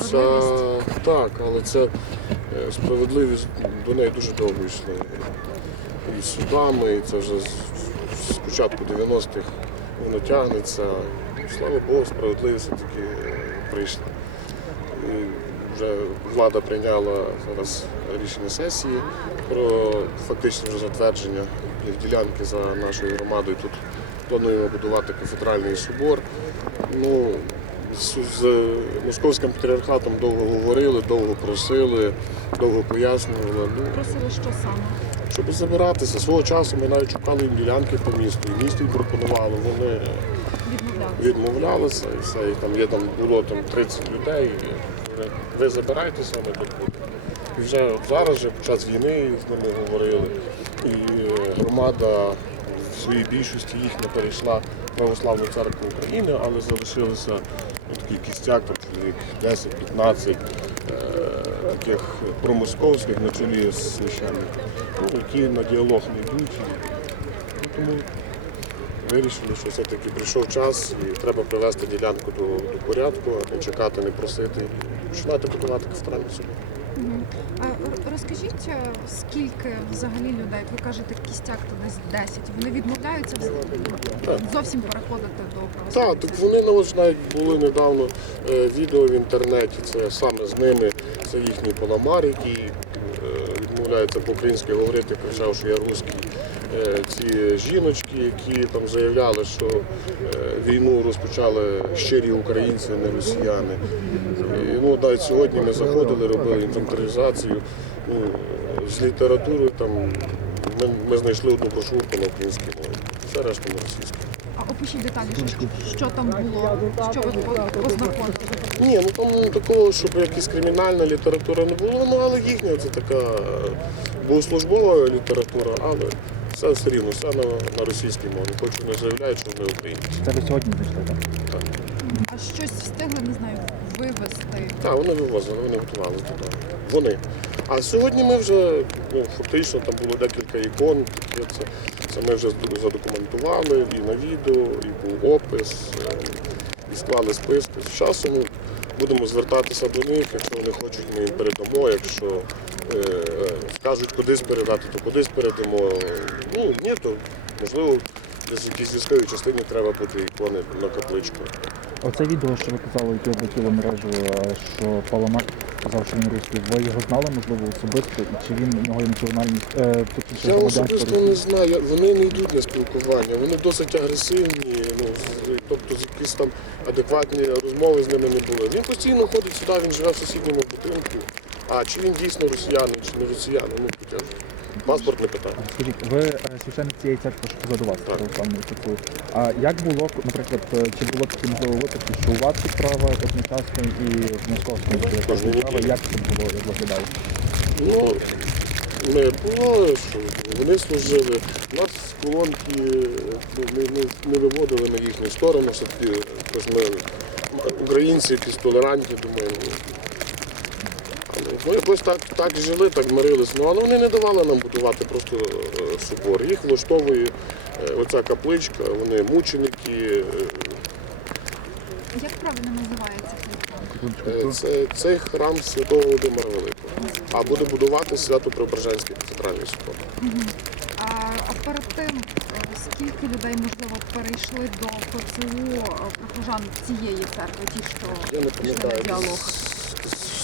Це, так, але це е, справедливість до неї дуже довго йшли. І судами, і це вже з початку 90-х воно тягнеться. Слава Богу, справедливість все-таки е, прийшла. Вже влада прийняла зараз рішення сесії про фактичне вже затвердження ділянки за нашою громадою. Тут плануємо будувати кафедральний собор. Ну, з, московським патріархатом довго говорили, довго просили, довго пояснювали. Ну, Просили, що саме? щоб забиратися. Свого часу ми навіть шукали їм ділянки по місту, і місто їм пропонували. Вони Відмовлялися. відмовлялися, і все. І там є там було там 30 людей. Ви забирайте саме буде. І вже зараз, вже під час війни з ними говорили. І е, громада в своїй більшості їхня перейшла в православну церкву України, але залишилися такий кістяк, там 10-15 е, таких промосковських на чолі з священником, ну, які на діалог не йдуть. Ну, тому вирішили, що все-таки прийшов час і треба привести ділянку до, до порядку, не чекати, не просити. Починати будувати кафедральний суд. А розкажіть, е, скільки взагалі людей, от ви кажете, кістяк то десь 10, вони відмовляються вз- зовсім переходити до Так, православ'я? так вони ну, ось навіть були недавно е, відео в інтернеті. Це саме з ними, це їхній паламар, який е, відмовляється по-українськи говорити, кричав, що я русський. Е, ці жіночки, які там заявляли, що е, війну розпочали щирі українці, не росіяни. Ну, навіть сьогодні ми заходили, робили інвентаризацію. Ну, з літератури там ми, ми знайшли одну брошурку на українській мові. Все решта на російській. А опишіть детальніше, що, що там було, що ви по- познаходили? Ні, ну там такого, щоб якась кримінальна література не було, ну але їхня це така богослужбова література, але все все рівно, все на, на російській мові. Хоч вони заявляють, що вони українці. Це ви сьогодні знайшли, так? А щось встигли, не знаю, вивезти? Так, вони вивозили, вони готували туди. Вони. А сьогодні ми вже ну, фактично там було декілька ікон, таке це, це ми вже задокументували і на відео, і був опис, е, і склали списки. З часом будемо звертатися до них, якщо вони хочуть, ми їм передамо. Якщо е, е, скажуть кудись передати, то кудись передамо. Ну, ні, то можливо десь якійсь військовій частині треба бути ікони на капличку. Оце відео, що ви казали, яке облетіло мережу, е, що Паламар казав, що він русський. Ви його знали, можливо, особисто, і чи він є національність е, тобто, Я особисто не знаю. Вони не йдуть на спілкування, вони досить агресивні. Ну, тобто з- якісь там адекватні розмови з ними не були. Він постійно ходить сюди, він живе в сусідньому будинку. А чи він дійсно росіянин, чи не росіянин, ну ж. Паспорт не питає. Скажіть, ви е, священник цієї церкви, що позаду вас, Так. православної церкви. А як було, наприклад, е, чи було такі можливо випадки, що у вас справа одночасно і в московському справа? Як це було, як виглядало? Ну, не було, що вони служили. У нас колонки ну, ми, ми не виводили на їхню сторону, все-таки тож ми українці якісь толерантні, думаю. Ну. Ми якось так, так жили, так мирились. Ну, але вони не давали нам будувати просто е, собор. Їх влаштовує е, оця капличка, вони мученики. е, Як правильно називається храм? Е, Це, храм Святого Володимира Великого. А буде будувати Свято-Преображенський кафедральний собор. А, а перед тим, скільки людей, можливо, перейшли до ПЦУ прихожан цієї церкви, ті, що Я не пам'ятаю, діалог?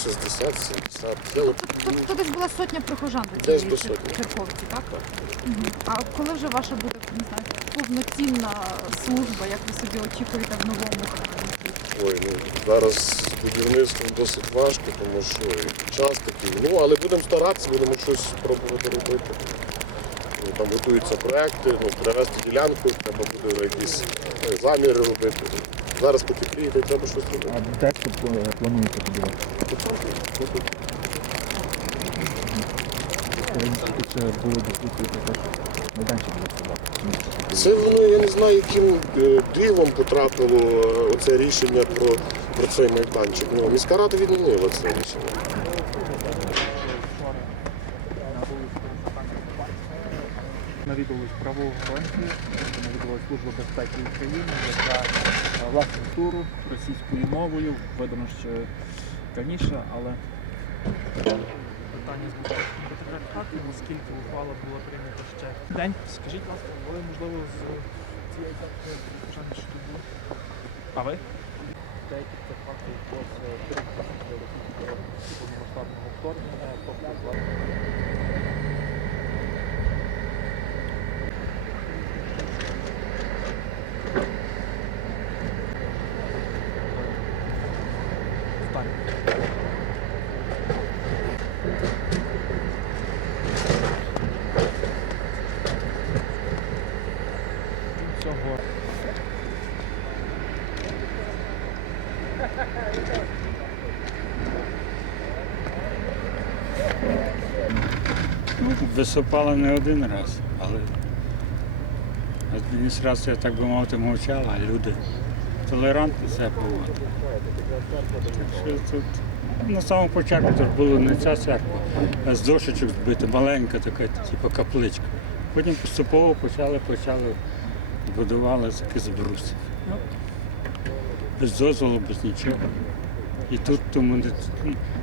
Десь 60, 70. Я от Тобто десь була сотня прихожан до Десь цієї до цер- сотні. церковці, так? Мгм. А коли вже ваша буде не знаю, повноцінна служба, як ви собі очікуєте в новому храмі? ой, ну, зараз з будівництвом досить важко, тому що і час такий. Ну, але будемо старатися, будемо щось спробувати робити. Ну, Там готуються проекти, ну, перевести ділянку, треба буде якісь е, заміри робити. Зараз потепліє, треба щось робити. А де тут плануєте будувати? Це було дискусії про те, що майданчик для собак. Це воно, я не знаю, яким е, дивом потрапило е, оце рішення про, про цей майданчик. Ну, міська рада відмінила це рішення. Навідувались правоохоронці, навідувалися Служба безпеки України, яка е, власне туру російською мовою видано ще раніше, але питання з бухгалтерським патріархатом, оскільки ухвала була прийнята ще день. Скажіть, будь ласка, ви можливо з цієї церкви бажання, що тут були? А ви? Деякі церкви по російського повномасштабного вторгнення, тобто. Цього. Ну, висипала не один раз, але адміністрація, так би мовити, мовчала, а люди толерантно себе поводили. Так що тут на самому початку тут було не ця церква, а з дошечок збита, маленька така, типу капличка. Потім поступово почали, почали будували такі з брусів. Ну, Без дозволу, без нічого. І тут тому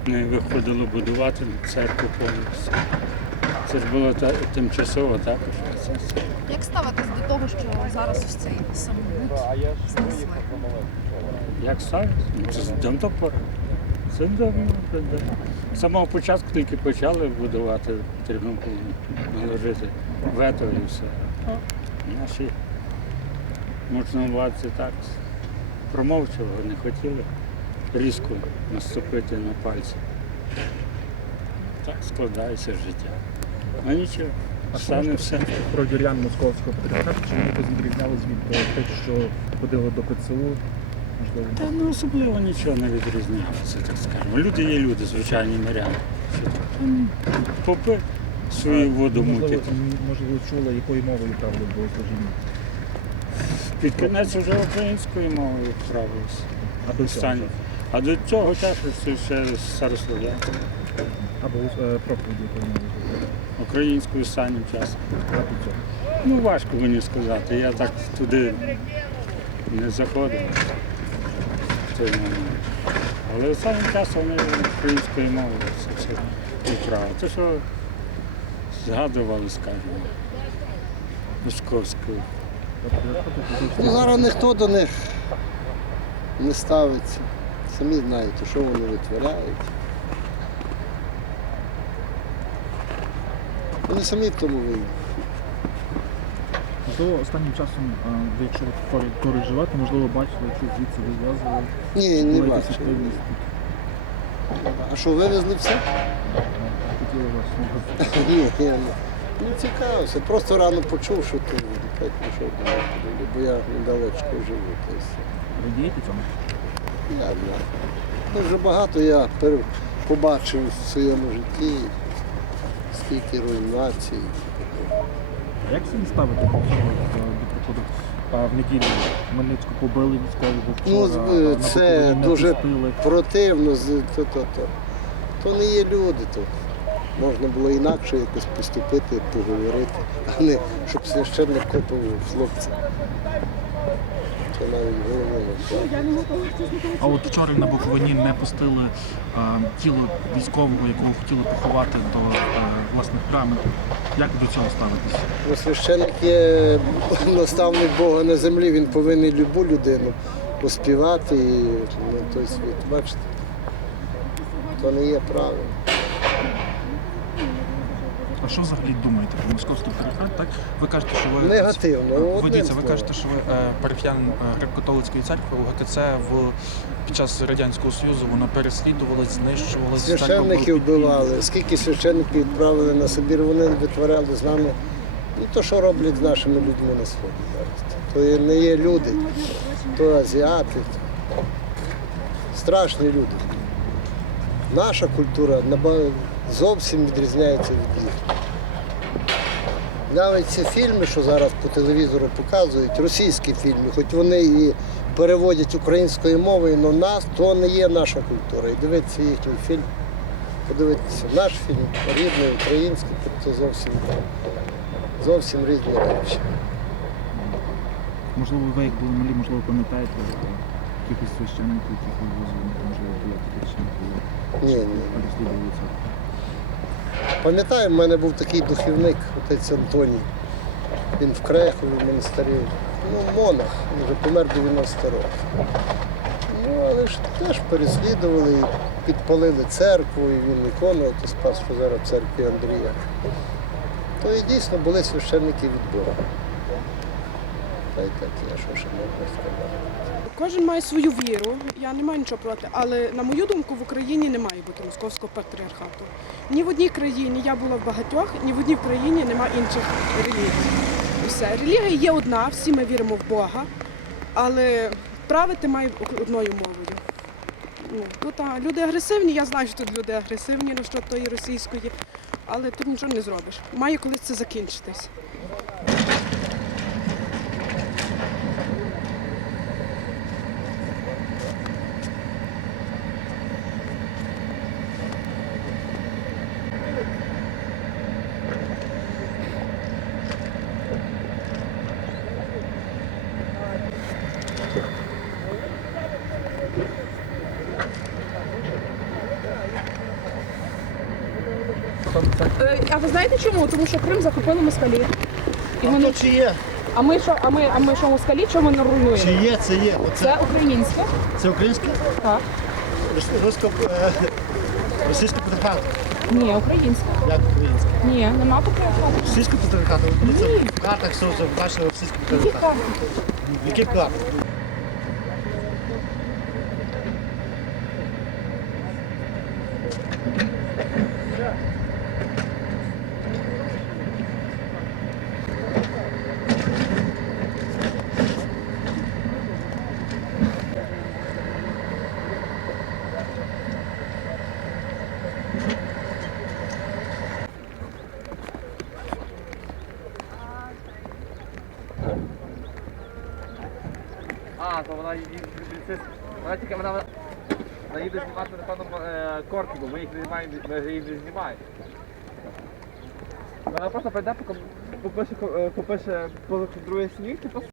не виходило будувати церкву повністю. Це ж було та, тимчасово також. Як ставитись до того, що зараз ось цей самобут знесли? Як ставить? Ну, це давно пора. Це давно. це давно. З самого початку тільки почали будувати, потрібно було наложити вето і все. Наші можновладці так промовчували, не хотіли різко наступити на пальці. Так складається життя. Нічого, А що все. про вірян московського патріархату, чи вони якось відрізнялись від тих, що ходили до ПЦУ, можливо. Та ну особливо нічого не відрізнялося, так скажемо. Люди є люди, звичайні миряни. Попи свою воду можливо, мутять. можливо, чули, якою мовою правили богослужіння. Під кінець вже українською мовою правилися. А до цього? Останні. А до цього часу це ще старослов'янською. Або е, проповіді якою мовою. Українською останнім часом. Ну важко мені сказати. Я так туди не заходив. в той момент. Але останнім часом вони українською мовою це все відправили. Те, що згадували, скажімо, московською. Ну, зараз ніхто до них не ставиться. Самі знаєте, що вони витворяють. Вони самі в тому винні. Можливо, останнім часом, е, ви якщо от поруч, живете, можливо, бачили, якщо звідси вивезли. Ні, не була якась активність. А що, вивезли все? Хотіли вас ну, Ні, ні, ні. Ну цікавився. Просто рано почув, що тут так пішов до мене подивлю, бо я недалечко живу. то есть, радієте цьому? Я знаю. Дуже багато я пер- побачив в своєму житті, скільки руйнацій. А як себе ставити до е, прикладу, в неділю Хмельницьку побили військового Ну, вчора, це дуже противно, то, то, то. то не є люди. То. Можна було інакше якось поступити, поговорити, а не щоб священник копав хлопця. А от вчора на Буковині не пустили е, тіло військового, якого хотіли поховати до е, власних пам'яток. Як до цього ставитися? Ну, священник є наставник Бога на землі, він повинен любу людину поспівати і ну, той світ. Бачите, то не є правильно. А що взагалі думаєте про московський патріархат? Так ви кажете, що ви Негативно. Ви одним дивіться, ви кажете, що ви е, парафіян е, греко-католицької церкви УГКЦ в під час радянського союзу знищувалось. церква була Священників вбивали. Скільки священників відправили на Сибір, вони витворяли з нами. Ну, то, що роблять з нашими людьми на сході зараз. То не є люди, то азіати. Страшні люди. Наша культура зовсім відрізняється від їх. Навіть ці фільми, що зараз по телевізору показують, російські фільми, хоч вони і переводять українською мовою, але нас то не є наша культура. І дивитися їхній фільм, подивитися наш фільм, рідний, український, то зовсім, зовсім різні речі. Можливо, ви як були малі, можливо, пам'ятаєте е, якихось священників, яких ви вивозили, можливо, були такі чи не було, Ні, ні. Пам'ятаю, в мене був такий духівник, отець Антоній. Він в Крехові в монастирі. Ну, монах, він вже помер 90 років. Ну, але ж теж переслідували, підпалили церкву, і він ікону, то спас, що зараз в церкві Андрія. То і дійсно були священники від Бога. Та й таке, що ще можна сказати. Кожен має свою віру, я не маю нічого проти, але на мою думку, в Україні не має бути московського патріархату. Ні в одній країні, я була в багатьох, ні в одній країні немає інших релігій. Все. Релігія є одна, всі ми віримо в Бога, але правити має одною мовою. Ну, тут а, люди агресивні, я знаю, що тут люди агресивні, на що тої російської, але тут нічого не зробиш. Має колись це закінчитись. Е, А ви знаєте чому? Тому що Крим захопили москалі. І вони... чи є? А ми що, а ми, а ми що москалі, чому ми не руйнуємо? Чи є, це є. Оце, Це українське. це українське? Так. Рос- Русько, е, російське патріархат. Ні, українське. Як українське? Ні, нема патріархату. Російське патріархат. Це в картах все вже бачили російське Які патріархат. карти? Які карти? То вона їде, вона тільки вона, вона їде знімати, напевно, е, кортику, ми їх не знімаємо, ми їх не знімаємо. Вона просто прийде, попише, попише, позакудрує сніг, і просто